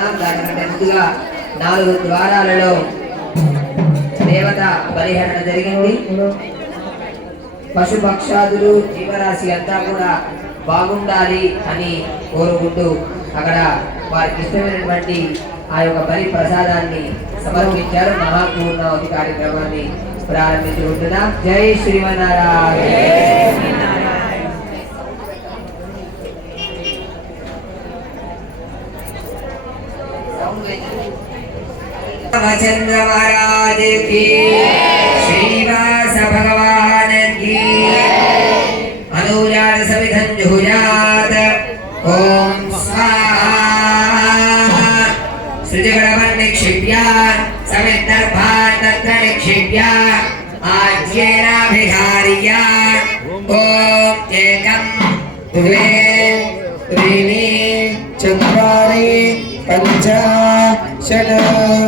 కోరుకుంటున్నాం నాలుగు ద్వారాలలో దేవత పరిహరణ జరిగింది. పశుపక్షాదులు జీవరాశి అంతా కూడా బాగుండాలి అని కోరుకుంటూ అక్కడ వారికి ఇష్టమైనటువంటి ఆ యొక్క బలి ప్రసాదాన్ని సమర్పించారు. మహాపూర్ణావతి కార్యక్రమాన్ని ప్రారంభించుకుంటున్నాం. జై శ్రీమన్నారాయణ. रामचंद्र महाराज की। श्रीनिवास भगवान की अनुजात सविधं जुहुजात ओम स्वाहा। सृजगणवन् निक्षिप्य सवितर्भान् तत्र निक्षिप्य आज्येनाभिधार्य ॐ एकं द्वे त्रीणि चत्वारि पञ्च षट्।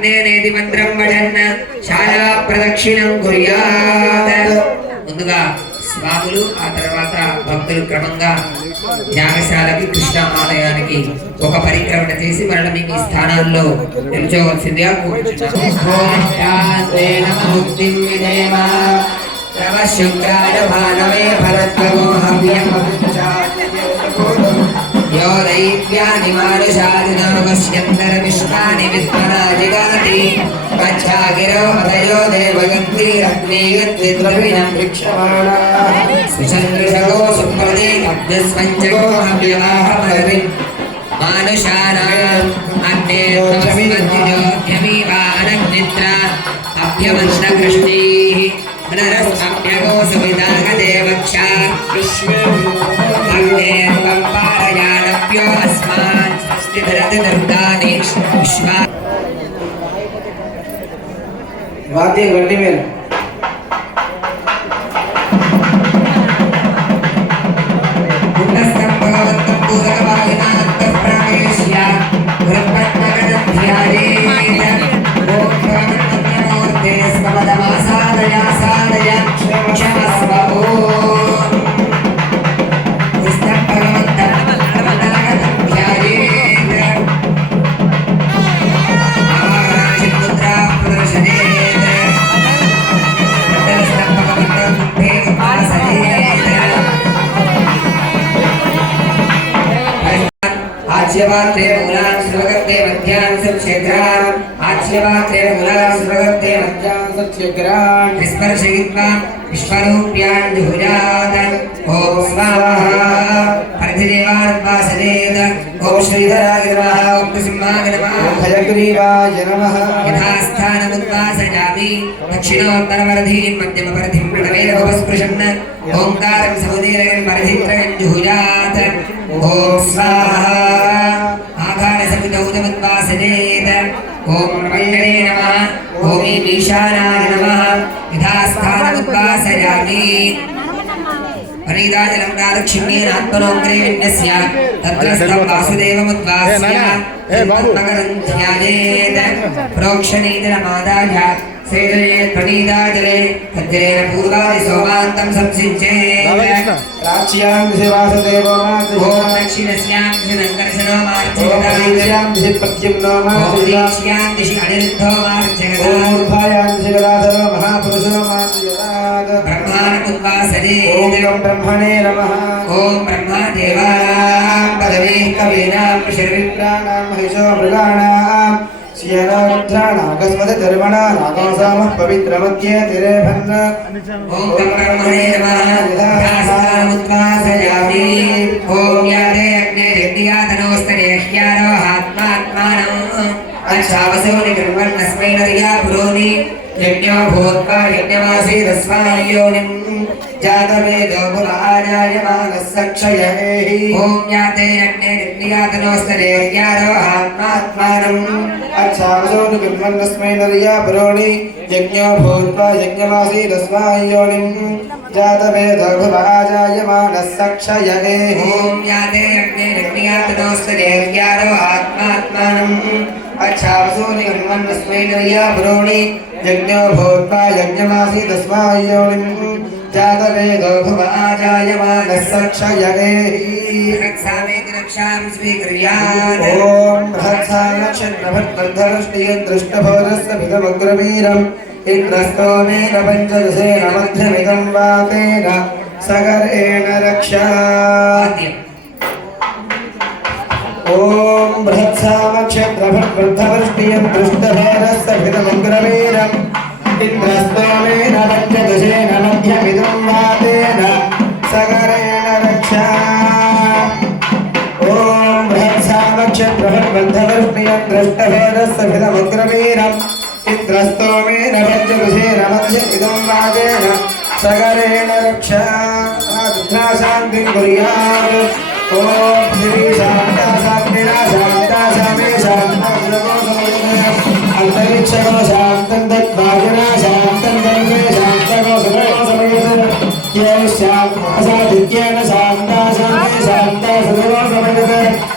అగ్నేనేది మంత్రం వడన్న చాలా ప్రదక్షిణం కుర్యాత్. ముందుగా స్వాములు ఆ తర్వాత భక్తులు క్రమంగా త్యాగశాలకి కృష్ణ ఆలయానికి ఒక పరిక్రమణ చేసి మరల మీ ఈ స్థానాల్లో నిలుచోవలసిందిగా శుక్రాయ భానవే భరద్వగో హవ్యం यो दैव्यानि मानुषादिनो पश्यन्तर विश्वानि विस्मराजिगाति गच्छागिरो हृदयो देवगन्धिरग्ने गन्धि द्रविणं वृक्षमाणा सुचन्द्रशगो सुप्रदे अग्निस्पञ्चगो हव्यवाहमरविन् मानुषाणाम् अन्ये तमस्मद्योऽध्यमीवानग्निद्रा अभ्यमन्तकृष्णैः पुनरस्मभ्यगो सुविदागदेवक्षा अग्नेर्पम्पारयाणभ्यो वाद्य घंटी में आच्यवात्रे मूलान् सर्वगते मध्यान् सक्षेत्रान् आच्यवात्रे मूलान् सर्वगते मध्यान् सत्यग्रान् विस्पर्शयित्वा विश्वरूप्यान् जुहुजात ॐ स्वाहा। परिधिदेवान् वासदेत ॐ श्रीधराय नमः। ॐ कुसुमाय नमः। भयग्रीवाय नमः। यथास्थानमुद्वासयामि। दक्षिणोत्तरवरधीं मध्यमपरधिं प्रणवेन भवस्पृशन् ओङ्कारं समुदीरयन् वरधित्रयन् जुहुजा ॐ स्वाहा। ॐ ईशानाय नमः। यथास्थानमुद्वासयामि प्रणीताजलं रादक्षिण्येन आत्मनोऽग्रे विण्यस्य तत्र स्तं वासुदेवमुद्वास्य तन्मकरं ध्यायेत् प्रोक्षणीतरमादाय సేజనే ప్రణీతాజలే తజ్జనేన పూర్వాది సోమాంతం సంసించే. ప్రాచ్యాం దిశి వాసుదేవో మాతృభో దక్షిణస్యాం దిశి సంకర్షణో మార్చగదాం దిశి ప్రత్యుమ్నో మార్చగదాం దిశి అనిరుద్ధో మార్చగదాం ఊర్ధ్వాయాం దిశి గదాధరో మహాపురుషో మార్చగదాం బ్రహ్మాన ఉద్వాసనే ఓం బ్రహ్మణే నమః. ఓం श्रियनामित्राण अकस्मत् धर्मणा रागासामः पवित्रमद्ये तिरे भन्न ॐ कर्णमहे नमः यदासामुत्पासयामि ॐ यादे अग्ने यद्यातनोस्तरे ह्यारोहात्मात्मानम् अच्छावसो निगर्वन्नस्मै नद्या पुरोनि यज्ञो भूत्वा यज्ञमासीदस्मायोनिम् जातवेदो पुराजायमानः सक्षयैः ॐ याते यज्ञे निर्यातनोस्तरेर्यारोहात्मात्मानम् अच्छावसोनु विद्वन्नस्मै नर्या पुरोणि यज्ञो भूत्वा नर्या पुरोणि यज्ञो भूत्वा यज्ञवासी जातवे गर्भव आजायमानः सक्षयगे रक्षामि इन्द्रस्तोमेन पञ्चदशेन मध्यमिदं वातेन सगरेण रक्षा। ॐ बृहत्सामक्षत्रभट्टवृद्धवर्ष्टियं दृष्टभेरस्य बृहत्सामक्षत्रभद्बन्धवर्ष्णियं दृष्टभेदस्सभिदमुग्रवीरम् इन्द्रस्तोमेन पञ्चदशेन मध्यमिदं वादेन सगरेण रक्षा दुग्धा शान्तिं कुर्यात् ॐ श्री शान्ता शान्तिना शान्ता शामे शान्ता अन्तरिक्षको शान्तं तद्वायुना शान्तं धर्मे शान्तको सुखो समयत् ये शान्तासादित्येन शान्ता शान्ते शान्ता सुखो समयत्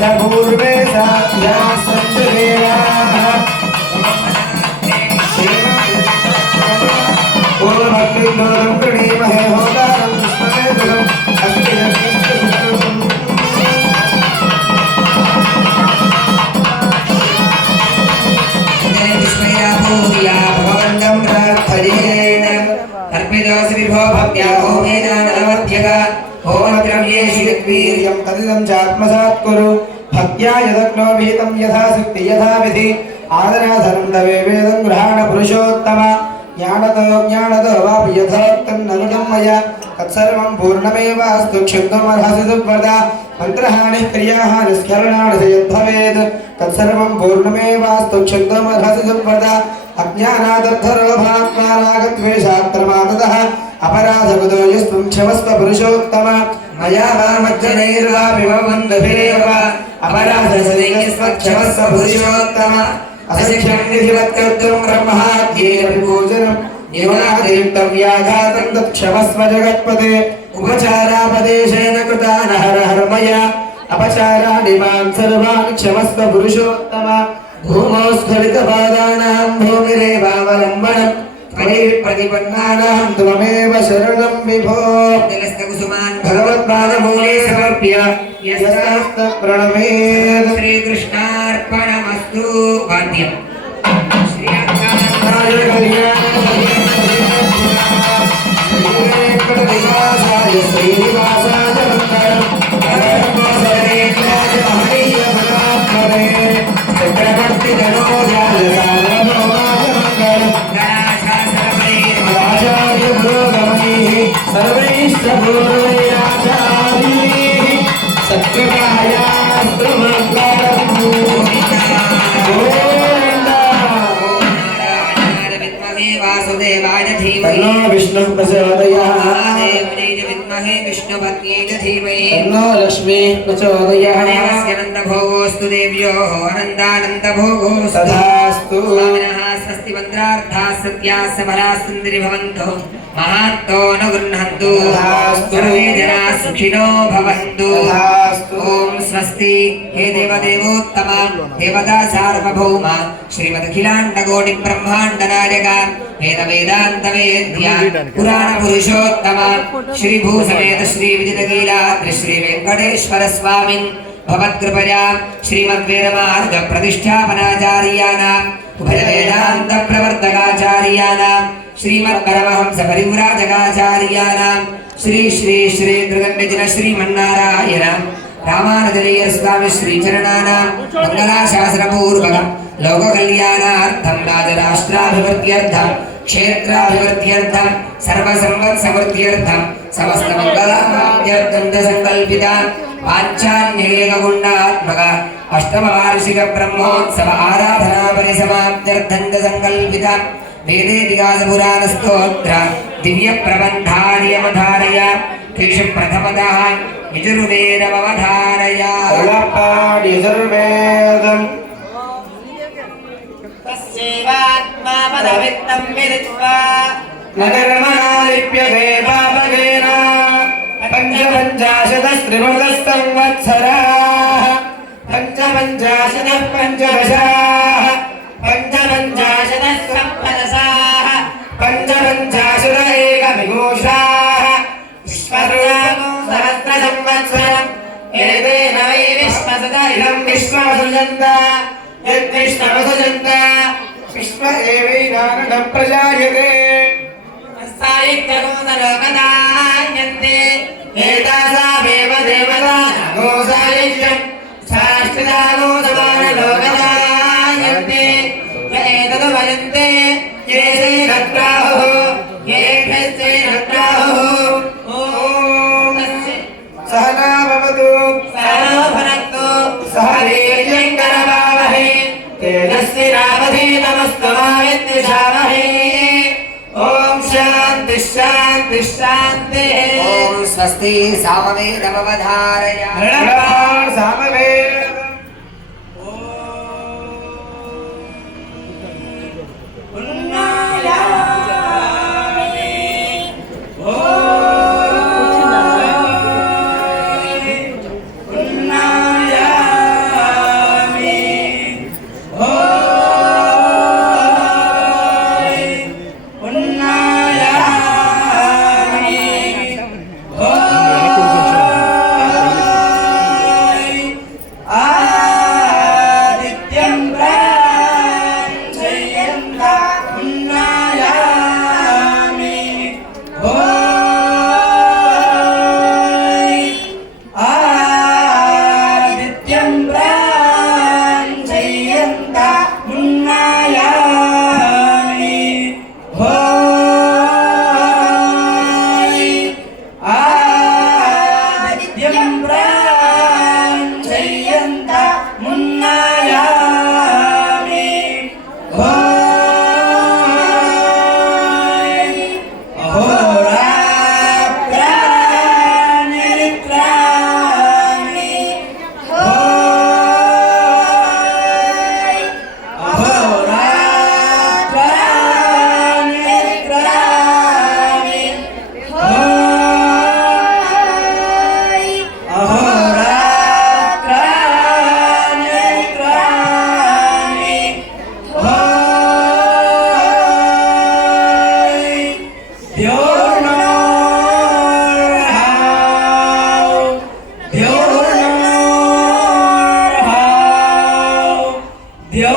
प्रभूर्वे साध्या सन्तदेवाः पूर्वभक्तिं गौरं प्रणीमहे తదిదం చాత్మసాత్ భక్త్యా యదగ్నో విహితం యథాశక్తి యథావిధి ఆదరాధరం తవే వేదం గ్రహాణ పురుషోత్తమ జ్ఞానతో జ్ఞానతో వాపి యథోక్తం ననుడం మయ తత్సర్వం పూర్ణమేవాస్తు క్షుబ్ధమర్హసి దుర్వద మంత్రహాని క్రియాహాని స్మరణాని యద్భవేద్ తత్సర్వం పూర్ణమేవాస్తు క్షుబ్ధమర్హసి దుర్వద అజ్ఞానాదర్థరలభాత్మారాగత్వేషాత్రమాతతః అపరాధగుదో యస్త్వం క్షమస్వ పురుషోత్తమ अज्ञानादर्थरोभात्मारागद्वेषात्रमाततः अपराधगतो यस्त्वं क्षमस्व पुरुषोत्तम मया वामज्जनैर्वा विभवन्दभिरेव अपराधसदैक्यस्वक्षमस्व पुरुषोत्तम असख्यं निधिवत्कर्तुं ब्रह्माद्येन विभूषणं निवादितव्याघातं तत्क्षमस्व जगत्पते उपचारापदेशेन कृता न हर हर मया अपचाराणि मां सर्वान् क्षमस्व पुरुषोत्तम भूमौ स्खलितपादानां भूमिरेवावलम्बनम् त्वयि प्रतिपन्नानां त्वमेव शरणं विभो दिनस्तकुसुमान् भगवत्पादमूले समर्प्य यस्तास्तप्रणमेद श्रीकृष्णार्पणमस्तु वाद्यम् श्रीयङ्गाय कल्याणाय श्रीवेङ्कटविलासाय श्रीनिवास तन्नो विष्णुः प्रचोदयात्। महादेवने च विद्महे विष्णुपत्न्यै च धीमहि। तन्नो लक्ष्मीः प्रचोदयात्। देवस्य देव्योः अनन्तानन्दभोगोऽस्तु तथास्तु स्वामिनः स्वस्ति मन्त्रार्थाः सत्याः सबलाः सुन्दरि भवन्तु। महान्तो न गृह्णन्तु सर्वे जनाः सुखिनो भवन्तु। ॐ स्वस्ति। हे देवदेवोत्तम। देवता सार्वभौम వేద వేదాంత వేద్య పురాణ పురుషోత్తమ శ్రీ భూషణేత శ్రీ విజిత గీలాద్రి శ్రీ వెంకటేశ్వర స్వామి భవత్కృపయా శ్రీమద్వేదమార్గ ప్రతిష్టాపనాచార్యాణం ఉభయ వేదాంత ప్రవర్తకాచార్యాణం శ్రీమద్పరమహంస పరివ్రాజకాచార్యాణం శ్రీ శ్రీ శ్రీ కృతజ్ఞజన శ్రీమన్నారాయణ రామానుజనేయ స్వామి శ్రీచరణానాం మంగళాశాసనపూర్వకం లోకకల్యాణార్థం రాజరాష్ట్రాభివృద్ధ్యర్థం క్షేత్రాభివృద్ధ్యర్థం సర్వసంవత్ సమృద్ధ్యర్థం సమస్త మంగళార్థంద సంకల్పిత పాంచాన్యేకగుండాత్మక అష్టమ వార్షిక బ్రహ్మోత్సవ ఆరాధనా పరిసమాప్త్యర్థంద సంకల్పిత వేదే వికాస పురాణ స్తోత్ర దివ్య ప్రబంధార్యమధారయ కేశు ప్రథమత యజుర్వేదమవధారయ యజుర్వేదం. तस्यैवात्मापदवित्तं विदित्वा न कर्मणालिप्यते पापकेन पञ्चपञ्चाशतस्त्रिमृतः संवत्सराः पञ्चपञ्चाशतः पञ्चदशाः पञ्चपञ्चाशतः सम्पदसाः पञ्चपञ्चाशत एकविभूषाः विश्वरूपं सहस्रसंवत्सरम् एतेन वै विश्वसद इदं विश्वसृजन्त यद्विश्वमसृजन्त విశ్వ ఏవైనాన ప్రజాయతే. సాయిత్యరోదరోగదాన్యంతే ఏతాసామేవ దేవతా గోసాయిత్యం శాస్త్రదానో సమానలోగదాన్యంతే ఏతదు వయంతే ఏ శ్రీహత్రాహో ఏ శ్రీహత్రాహో ఓం సహనా భవతు. సహనో భనక్తు సహనే शान्तिः शान्तिः ॐ स्वस्ति सामवेदमवधारय प्रणवान्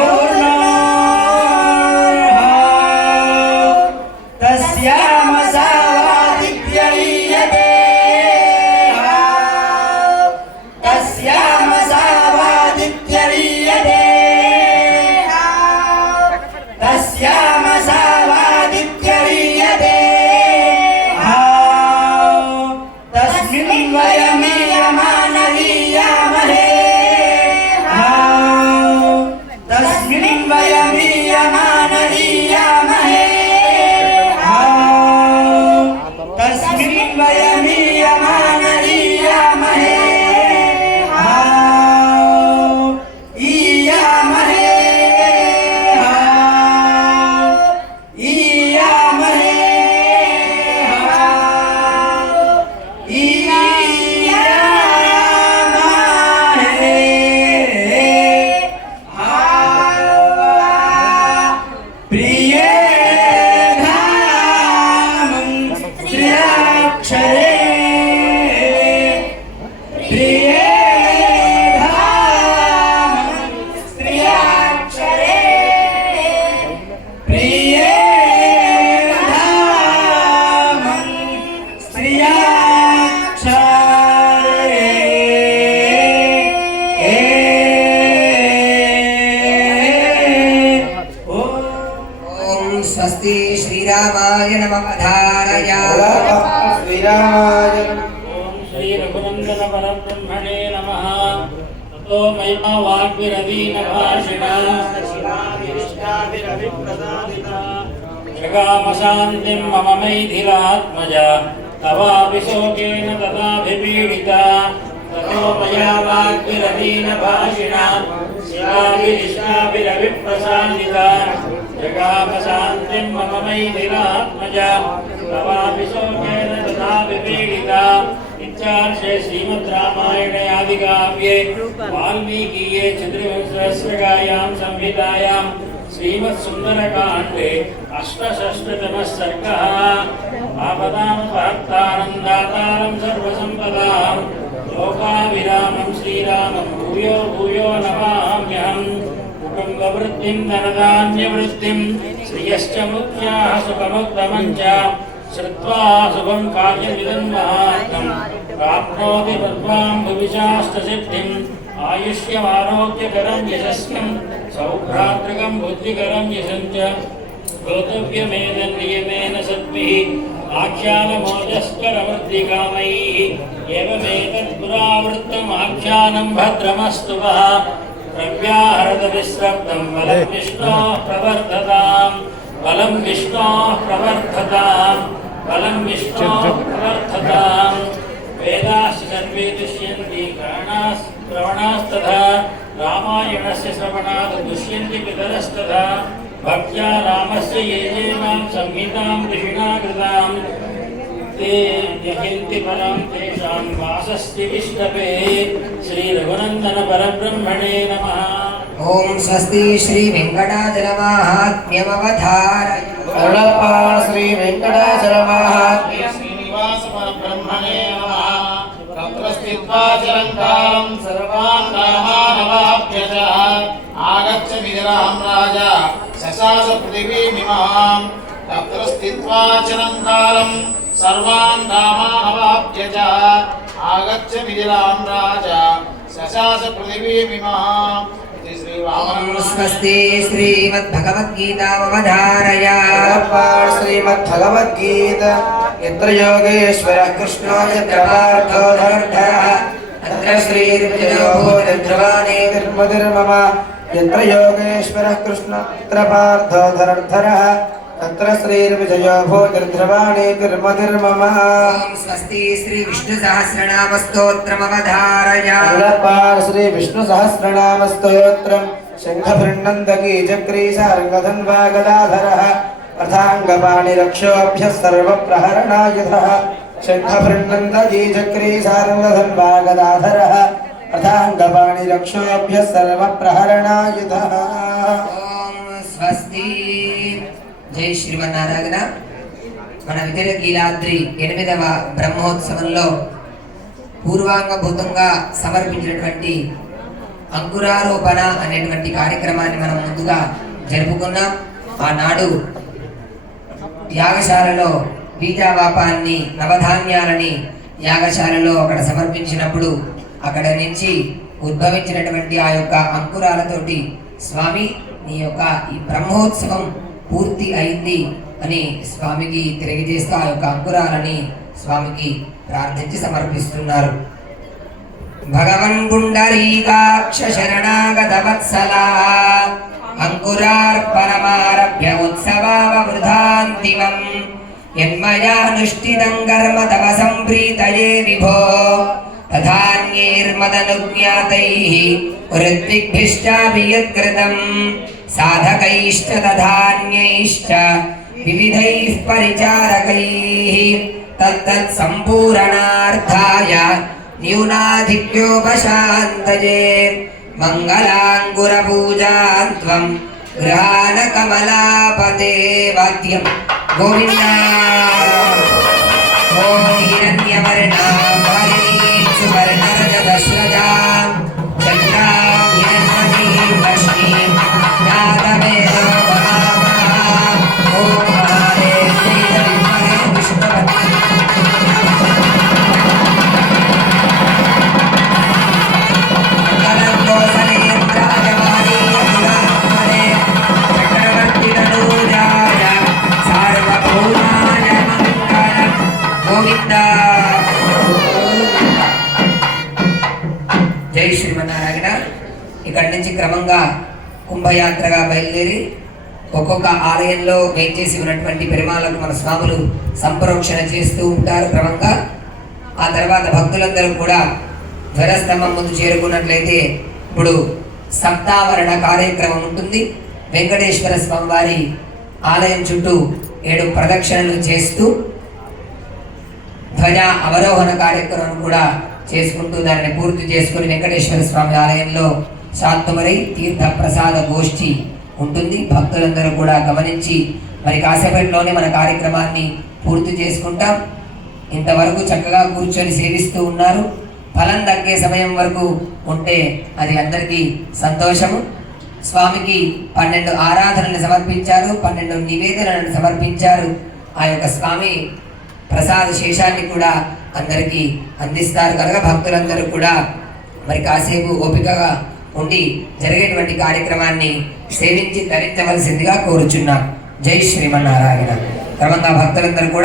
Senhor na श्रीरामाय नमः धारया श्रीरामाय ॐ श्रीरघुनन्दनपरब्रह्मणे नमः ततो महिमा वाग्भिरवीनभाषिणा जगामशान्तिं मम मैथिलात्मजा तवाभिशोकेन तदाभिपीडिता ततो मया वाग्भिरवीनभाषिणा शिवाभिरिष्टाभिरविप्रसादिता जगामशान्तिम् मम मैथिलात्मजा तवापि शोकेन तथा विपीडिता इत्यार्षे श्रीमद्रामायणे आदिकाव्ये वाल्मीकीये चतुर्विंशसहस्रकायां संहितायां श्रीमत्सुन्दरकाण्डे अष्टषष्टतमः सर्गः आपदां प्राप्तारं दातारं सर्वसम्पदां लोकाभिरामं श्रीरामं भूयो भूयो नमाम्यहम् कुटुम्बवृत्तिं धनधान्यवृत्तिं श्रियश्च मुख्याः सुखमुत्तमं च। श्रुत्वा शुभं कार्यमिदं महात्मं प्राप्नोति पद्मां भुविशाष्टसिद्धिम् आयुष्यमारोग्यकरं यशस्यं सौभ्रातृकं बुद्धिकरं यशं च। श्रोतव्यमेतन्नियमेन सद्भिः। आख्यानमोजस्करवर्तिकामैः एवमेतत् पुरावृत्तमाख्यानं भद्रमस्तु वः। प्रव्याहरतविश्रब्दं बलं विष्णोः प्रवर्धताम् बलं विष्णोः प्रवर्धताम् बलं विष्णोः प्रवर्धताम् वेदाश्च सर्वे दृश्यन्ति करणास् श्रवणास्तथा रामायणस्य श्रवणात् दुष्यन्ति पितरस्तथा भक्त्या रामस्य ये ये मां संहितां ऋषिणा कृताम् ते जयन्ति फलं तेषां वासस्ति विष्णवे श्रीरघुनन्दनपरब्रह्मणे नमः ॐ स्वस्ति श्रीवेङ्कटाचलमाहात्म्यमवधार श्रीवेङ्कटाचलमाहात्म्यनिवासपरब्रह्मणे नमः तत्र स्थित्वा चिरङ्कालं सर्वान् रामानवाप्यज आगच्छ विजरां राजा शशास पृथिवीमिमां तत्र स्थित्वा चिरङ्कालम् सर्वान् कामानवाप्य च आगच्छ मिथिलां राजा सशास पृथिवीमिमाम् स्वस्ति श्रीमद्भगवद्गीतामवधारय श्रीमद्भगवद्गीता यत्र योगेश्वरः कृष्णो यत्र पार्थो धनुर्धरः तत्र श्रीर्भूतध्रुवाने निर्मधुर्मम यत्र योगेश्वरः कृष्ण यत्र पार्थो धनुर्धरः तत्र श्रीर्विजयो भोतिर्ध्रवाणे तिर्मतिर्मम स्वस्ति श्रीविष्णुसहस्रनामस्तोत्रमवधारयापार श्रीविष्णुसहस्रनामस्तोत्रम् शङ्खभृण्णन्दकी चक्रीशार्ङ्गधन्वागदाधरः अथाङ्गपाणिरक्षोभ्यः सर्वप्रहरणायुधः। शङ्खभृण्णन्दकी चक्रीशार्ङ्गधन्वागदाधरः अथाङ्गपाणिरक्षोभ्यः सर्वप्रहरणायुधः स्वस्ति జై శ్రీమన్నారాయణ. మన విజయగీలాద్రి ఎనిమిదవ బ్రహ్మోత్సవంలో పూర్వాంగభూతంగా సమర్పించినటువంటి అంకురారోపణ అనేటువంటి కార్యక్రమాన్ని మనం ముందుగా జరుపుకున్నాం. ఆనాడు యాగశాలలో బీజావాపాన్ని నవధాన్యాలని యాగశాలలో అక్కడ సమర్పించినప్పుడు అక్కడ నుంచి ఉద్భవించినటువంటి ఆ యొక్క అంకురాలతోటి స్వామి నీ యొక్క ఈ బ్రహ్మోత్సవం పూర్తి అయింది అని స్వామికి తెలియజేస్తూ ఆ యొక్క అంకురాలని స్వామికి ప్రార్థించి సమర్పిస్తున్నారు. భగవన్ పుండరీకాక్ష శరణాగత వత్సలా అంకురార్పణమారభ్య ఉత్సవావృధాంతిమం. యన్మయానుష్ఠితం కర్మ తవ సంప్రీతయే విభో. తధాన్యైర్మదనుజ్ఞాతైః ఋత్విగ్భిశ్చాపి యత్కృతం సాధకైశ్చ తధాన్యైశ్చ వివిధైః పరిచారకైः తత్తత్ సంపూరణార్థాయ న్యూనాధిక్యోపశాంతజే మంగళాంగురపూజాం త్వం గృహాన కమలాపతే వాద్యం. గోవింద ఒక్కొక్క ఆలయంలో వేంచేసి ఉన్నటువంటి పెరుమాలకు మన స్వాములు సంప్రోక్షణ చేస్తూ ఉంటారు క్రమంగా. ఆ తర్వాత భక్తులందరూ కూడా ధ్వరస్తంభం ముందు చేరుకున్నట్లయితే ఇప్పుడు సప్తావరణ కార్యక్రమం ఉంటుంది. వెంకటేశ్వర స్వామి వారి ఆలయం చుట్టూ ఏడు ప్రదక్షిణలు చేస్తూ ధ్వజ అవరోహణ కార్యక్రమం కూడా చేసుకుంటూ దానిని పూర్తి చేసుకుని వెంకటేశ్వర స్వామి ఆలయంలో శాంతమరై తీర్థ ప్రసాద గోష్ఠి ఉంటుంది. భక్తులందరూ కూడా గమనించి మరి కాసేపట్లోనే మన కార్యక్రమాన్ని పూర్తి చేసుకుంటాం. ఇంతవరకు చక్కగా కూర్చొని సేవిస్తూ ఉన్నారు. ఫలం దక్కే సమయం వరకు ఉంటే అది అందరికీ సంతోషము. స్వామికి పన్నెండు ఆరాధనలు సమర్పించారు పన్నెండు నివేదనలను సమర్పించారు. ఆ యొక్క స్వామి ప్రసాద శేషాన్ని కూడా అందరికీ అందిస్తారు. కనుక భక్తులందరూ కూడా మరి కాసేపు ఓపికగా ఉండి జరిగేటువంటి కార్యక్రమాన్ని సేవించి ధరించవలసిందిగా కోరుచున్నాను. జై శ్రీమన్నారాయణ. క్రమంగా భక్తులందరూ కూడా